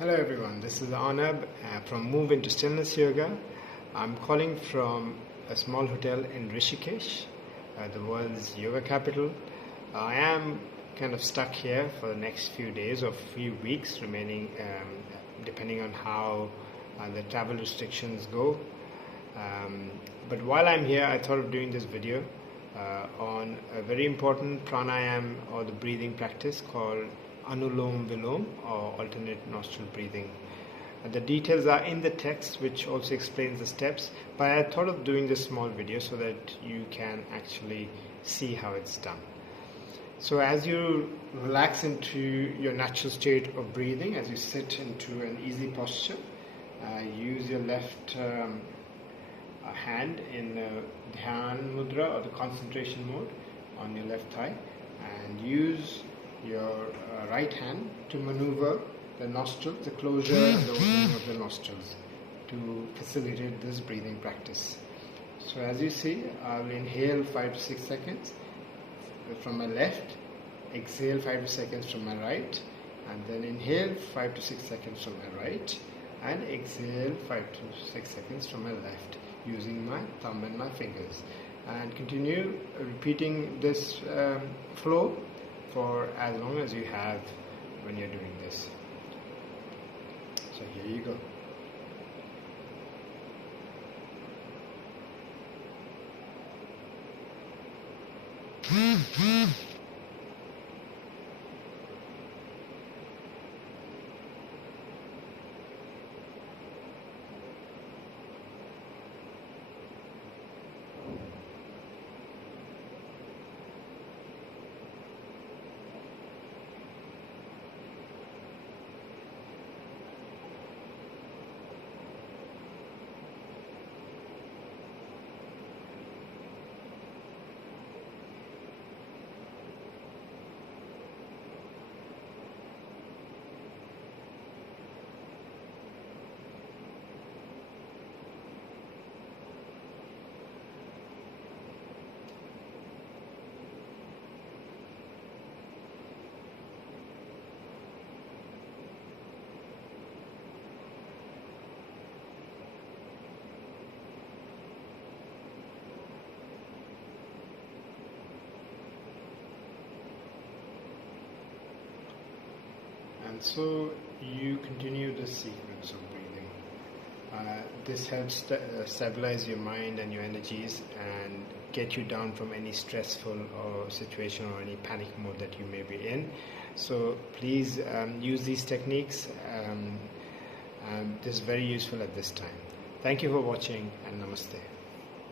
Hello everyone, this is Anab from Move into Stillness Yoga. I'm calling from a small hotel in Rishikesh, the world's yoga capital. I am kind of stuck here for the next few days or few weeks remaining, depending on how the travel restrictions go. But while I'm here, I thought of doing this video on a very important pranayama or the breathing practice called Anulom-Vilom or alternate nostril breathing. The details are in the text, which also explains the steps, but I thought of doing this small video so that you can actually see how it's done. So as you relax into your natural state of breathing, as you sit into an easy posture, use your left hand in the Dhyan Mudra or the concentration mode on your left thigh, and use your right hand to maneuver the nostrils, the closure and the opening of the nostrils to facilitate this breathing practice. So as you see, I will inhale 5 to 6 seconds from my left, exhale 5 to 6 seconds from my right, and then inhale 5 to 6 seconds from my right, and exhale 5 to 6 seconds from my left, using my thumb and my fingers. And continue repeating this flow for as long as you have when you're doing this. So here you go. And so you continue this sequence of breathing. This helps stabilize your mind and your energies and get you down from any stressful or situation or any panic mode that you may be in. So please use these techniques. This is very useful at this time. Thank you for watching, and namaste.